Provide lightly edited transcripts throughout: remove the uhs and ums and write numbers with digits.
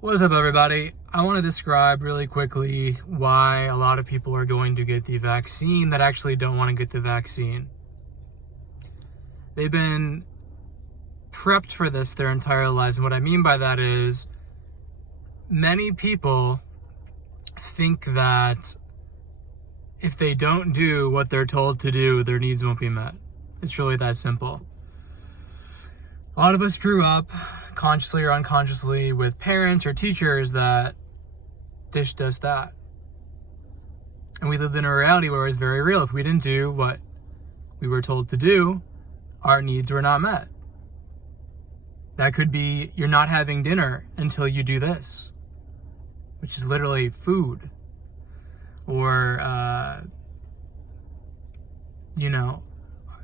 What's up, everybody? I want to describe really quickly why a lot of people are going to get the vaccine that actually don't want to get the vaccine. They've been prepped for this their entire lives, and what I mean by that is many people think that if they don't do what they're told to do, their needs won't be met. It's really that simple. A lot of us grew up, consciously or unconsciously, with parents or teachers that dished us that. And we lived in a reality where it was very real. If we didn't do what we were told to do, our needs were not met. That could be, you're not having dinner until you do this, which is literally food. Or,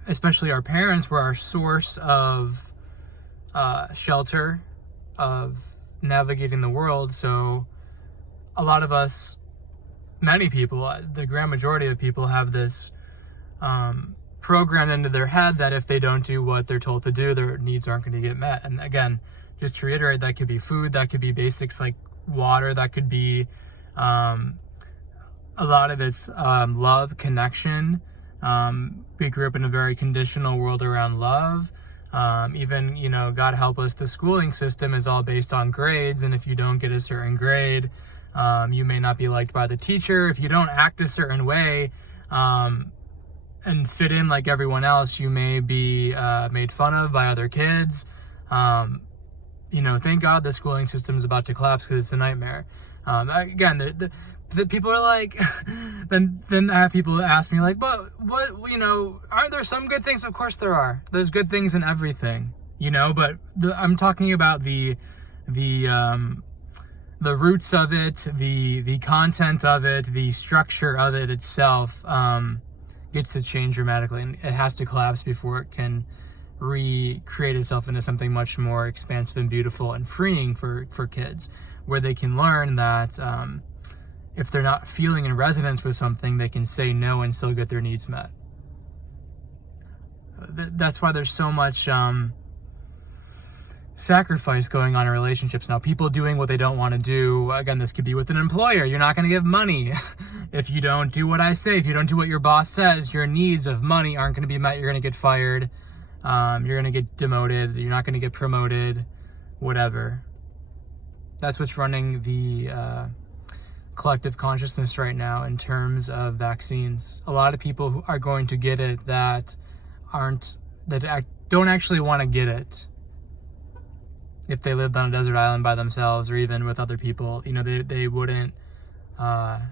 especially our parents were our source of shelter, of navigating the world. So a lot of us, many people, the grand majority of people have this programmed into their head that if they don't do what they're told to do, their needs aren't going to get met. And again, just to reiterate, that could be food, that could be basics like water, that could be a lot of it's love, connection. We grew up in a very conditional world around love. Even, God help us, the schooling system is all based on grades. And if you don't get a certain grade, you may not be liked by the teacher. If you don't act a certain way and fit in like everyone else, you may be made fun of by other kids. Thank God the schooling system is about to collapse because it's a nightmare. Again, the people are like, then I have people ask me like, but what, aren't there some good things? Of course there are. There's good things in everything, but I'm talking about the roots of it, the content of it, the structure of it itself gets to change dramatically, and it has to collapse before it can recreate itself into something much more expansive and beautiful and freeing for kids, where they can learn that if they're not feeling in resonance with something, they can say no and still get their needs met. That's why there's so much sacrifice going on in relationships now. People doing what they don't want to do. Again, this could be with an employer. You're not going to give money. If you don't do what I say, if you don't do what your boss says, your needs of money aren't going to be met. You're going to get fired. You're going to get demoted. You're not going to get promoted. Whatever. That's what's running the collective consciousness right now in terms of vaccines. A lot of people who are going to get it that don't actually want to get it. If they lived on a desert island by themselves or even with other people, they wouldn't. They're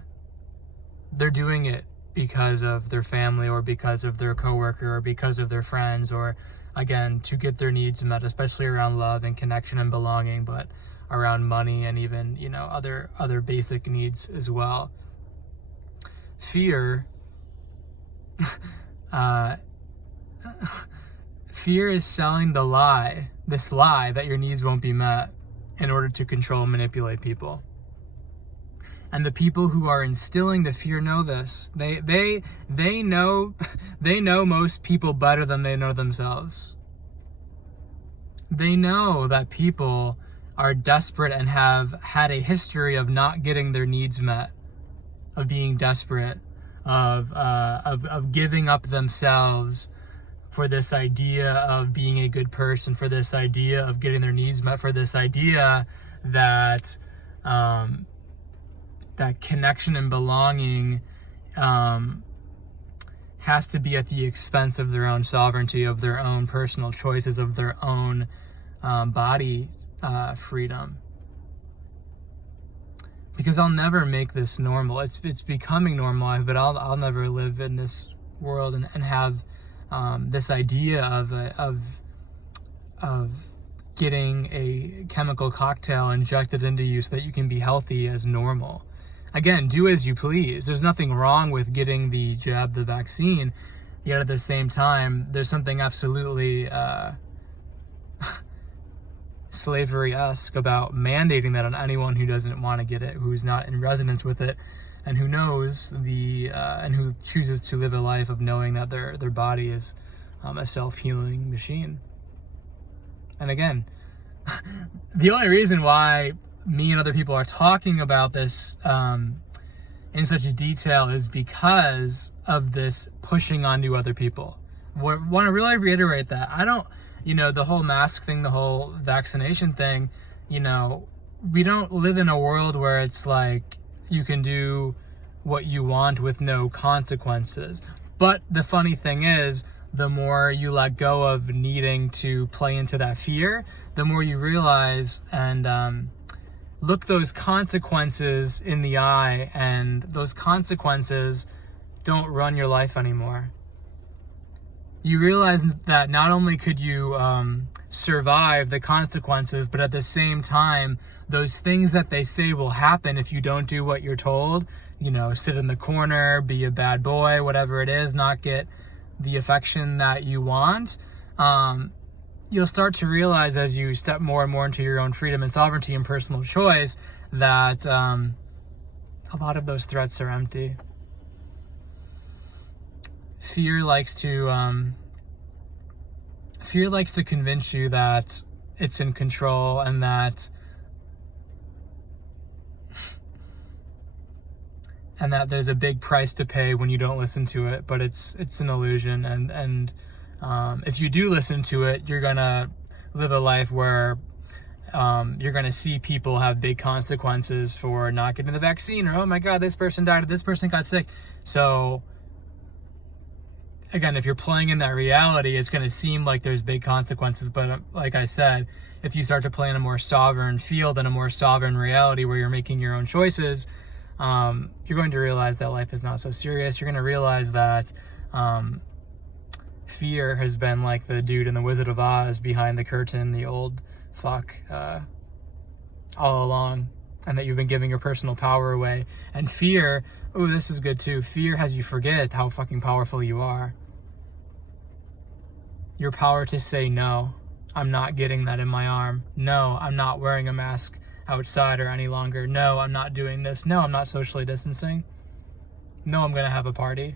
doing it because of their family or because of their coworker or because of their friends, or again, to get their needs met, especially around love and connection and belonging, but around money and even, other basic needs as well. Fear, fear is selling this lie that your needs won't be met in order to control and manipulate people. And the people who are instilling the fear know this. They know most people better than they know themselves. They know that people are desperate and have had a history of not getting their needs met, of being desperate, of giving up themselves for this idea of being a good person, for this idea of getting their needs met, for this idea that that connection and belonging has to be at the expense of their own sovereignty, of their own personal choices, of their own body freedom. Because I'll never make this normal. It's becoming normalized, but I'll never live in this world and have this idea of getting a chemical cocktail injected into you so that you can be healthy as normal. Again, do as you please. There's nothing wrong with getting the jab, the vaccine, yet at the same time, there's something absolutely slavery-esque about mandating that on anyone who doesn't want to get it, who's not in resonance with it, and who knows and who chooses to live a life of knowing that their body is a self-healing machine. And again, the only reason why me and other people are talking about this in such a detail is because of this pushing onto other people. Want to really reiterate that. I don't, the whole mask thing, the whole vaccination thing, we don't live in a world where it's like you can do what you want with no consequences. But the funny thing is, the more you let go of needing to play into that fear, the more you realize and look those consequences in the eye, and those consequences don't run your life anymore. You realize that not only could you survive the consequences, but at the same time, those things that they say will happen if you don't do what you're told, sit in the corner, be a bad boy, whatever it is, not get the affection that you want, you'll start to realize as you step more and more into your own freedom and sovereignty and personal choice that a lot of those threats are empty. Fear likes to convince you that it's in control and that there's a big price to pay when you don't listen to it, but it's an illusion. And if you do listen to it, you're gonna live a life where you're gonna see people have big consequences for not getting the vaccine, or oh my God, this person died, or this person got sick. So again, if you're playing in that reality, it's going to seem like there's big consequences. But like I said, if you start to play in a more sovereign field and a more sovereign reality where you're making your own choices, you're going to realize that life is not so serious. You're going to realize that fear has been like the dude in the Wizard of Oz behind the curtain, the old fuck, all along, and that you've been giving your personal power away. And fear, oh, this is good too. Fear has you forget how fucking powerful you are. Your power to say, no, I'm not getting that in my arm. No, I'm not wearing a mask outside or any longer. No, I'm not doing this. No, I'm not socially distancing. No, I'm going to have a party.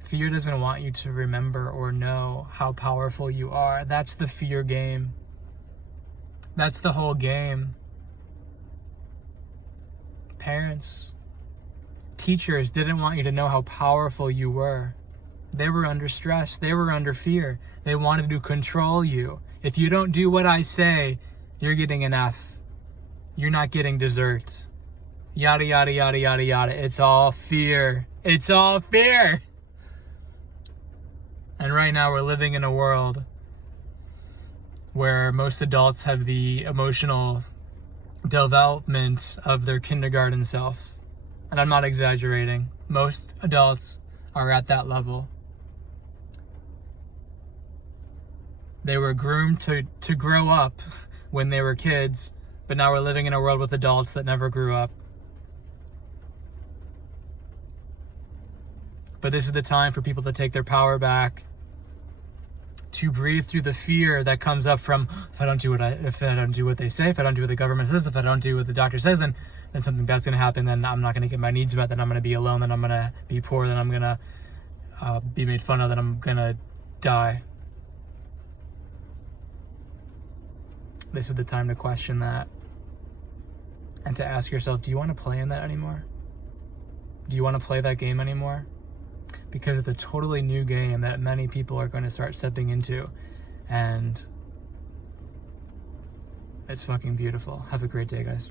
Fear doesn't want you to remember or know how powerful you are. That's the fear game. That's the whole game. Parents, teachers didn't want you to know how powerful you were. They were under stress. They were under fear. They wanted to control you. If you don't do what I say, you're getting an F. You're not getting dessert. Yada, yada, yada, yada, yada. It's all fear. It's all fear. And right now we're living in a world where most adults have the emotional development of their kindergarten self. And I'm not exaggerating. Most adults are at that level. They were groomed to grow up when they were kids, but now we're living in a world with adults that never grew up. But this is the time for people to take their power back, to breathe through the fear that comes up from, if I don't do what they say, if I don't do what the government says, if I don't do what the doctor says, then something bad's going to happen, then I'm not going to get my needs met, then I'm going to be alone, then I'm going to be poor, then I'm going to be made fun of, then I'm going to die. This is the time to question that and to ask yourself, do you want to play in that anymore? Do you want to play that game anymore? Because it's a totally new game that many people are going to start stepping into, and it's fucking beautiful. Have a great day, guys.